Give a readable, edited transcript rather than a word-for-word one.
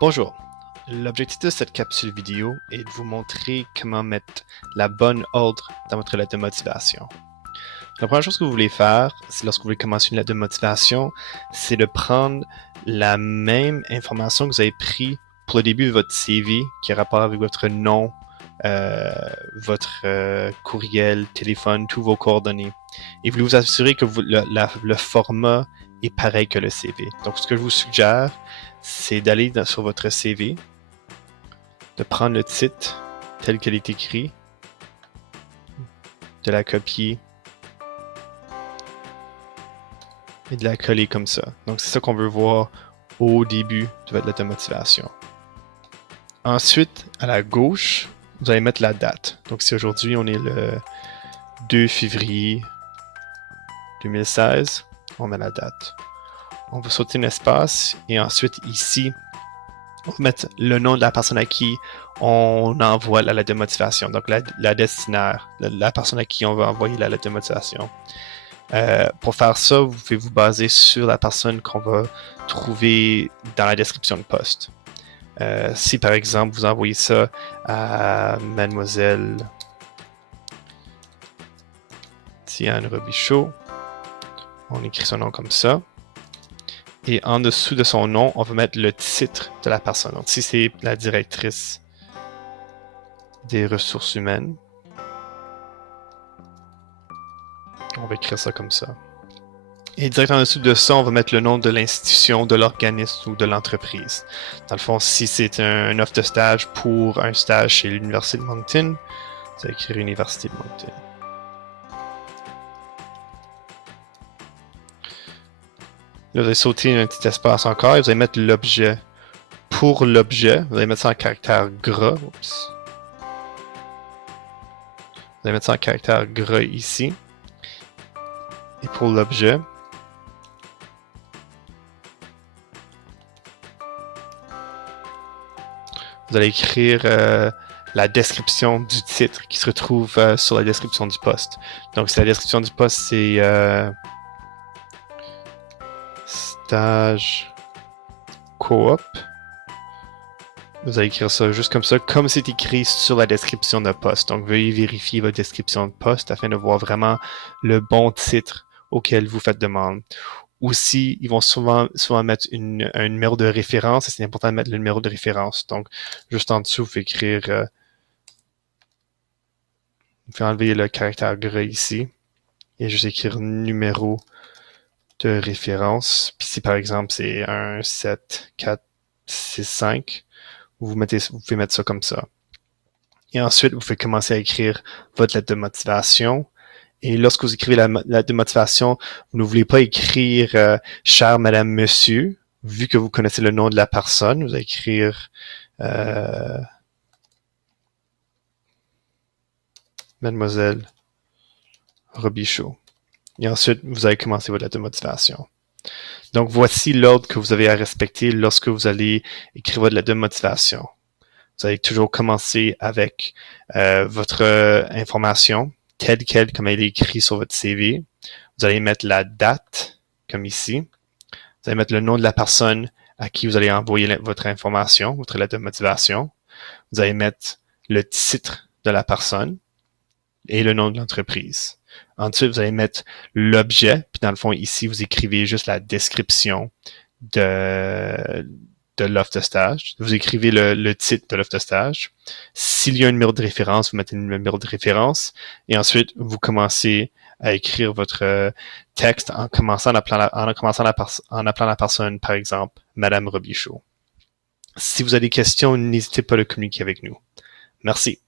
Bonjour, l'objectif de cette capsule vidéo est de vous montrer comment mettre la bonne ordre dans votre lettre de motivation. La première chose que vous voulez faire, c'est lorsque vous voulez commencer une lettre de motivation, c'est de prendre la même information que vous avez pris pour le début de votre CV, qui a rapport avec votre nom, votre courriel, téléphone, tous vos coordonnées. Et vous vous assurer que le format est pareil que le CV. Donc, ce que je vous suggère, c'est d'aller sur votre CV, de prendre le titre tel qu'il est écrit, de la copier et de la coller comme ça. Donc, c'est ça qu'on veut voir au début de votre lettre de motivation. Ensuite, à la gauche, vous allez mettre la date. Donc, si aujourd'hui, on est le 2 février 2016, on met la date. On va sauter un espace et ensuite, ici, on va mettre le nom de la personne à qui on envoie la lettre de motivation. Donc, la destinataire, la personne à qui on va envoyer la lettre de motivation. Pour faire ça, vous pouvez vous baser sur la personne qu'on va trouver dans la description de poste. Si par exemple vous envoyez ça à Mademoiselle Diane Robichaud, on écrit son nom comme ça. Et en dessous de son nom, on va mettre le titre de la personne. Donc si c'est la directrice des ressources humaines, on va écrire ça comme ça. Et direct en dessous de ça, on va mettre le nom de l'institution, de l'organisme ou de l'entreprise. Dans le fond, si c'est un offre de stage pour un stage chez l'Université de Moncton, vous allez écrire Université de Moncton. Là, vous allez sauter un petit espace encore et vous allez mettre l'objet. Pour l'objet, vous allez mettre ça en caractère gras. Oups. Vous allez mettre ça en caractère gras ici. Et pour l'objet, vous allez écrire la description du titre qui se retrouve sur la description du poste. Donc, si la description du poste, c'est stage coop, vous allez écrire ça juste comme ça, comme c'est écrit sur la description de poste. Donc, veuillez vérifier votre description de poste afin de voir vraiment le bon titre auquel vous faites demande. Aussi, ils vont souvent mettre un numéro de référence et c'est important de mettre le numéro de référence. Donc, juste en dessous, vous pouvez écrire, vous pouvez enlever le caractère gras ici et juste écrire numéro de référence. Puis si par exemple c'est 1, 7, 4, 6, 5, vous pouvez mettre ça comme ça. Et ensuite, vous pouvez commencer à écrire votre lettre de motivation. Et lorsque vous écrivez la lettre de motivation, vous ne voulez pas écrire cher madame, monsieur, vu que vous connaissez le nom de la personne, vous allez écrire Mademoiselle Robichaud. Et ensuite, vous allez commencer votre lettre de motivation. Donc, voici l'ordre que vous avez à respecter lorsque vous allez écrire votre lettre de motivation. Vous allez toujours commencer avec votre information, telle quelle comme elle est écrite sur votre CV. Vous allez mettre la date, comme ici. Vous allez mettre le nom de la personne à qui vous allez envoyer votre information, votre lettre de motivation. Vous allez mettre le titre de la personne et le nom de l'entreprise. Ensuite, vous allez mettre l'objet, puis dans le fond, ici, vous écrivez juste la description de l'offre de stage. Vous écrivez le titre de l'offre de stage. S'il y a un numéro de référence, vous mettez le numéro de référence. Et ensuite, vous commencez à écrire votre texte en appelant la personne, par exemple, Madame Robichaud. Si vous avez des questions, n'hésitez pas à le communiquer avec nous. Merci.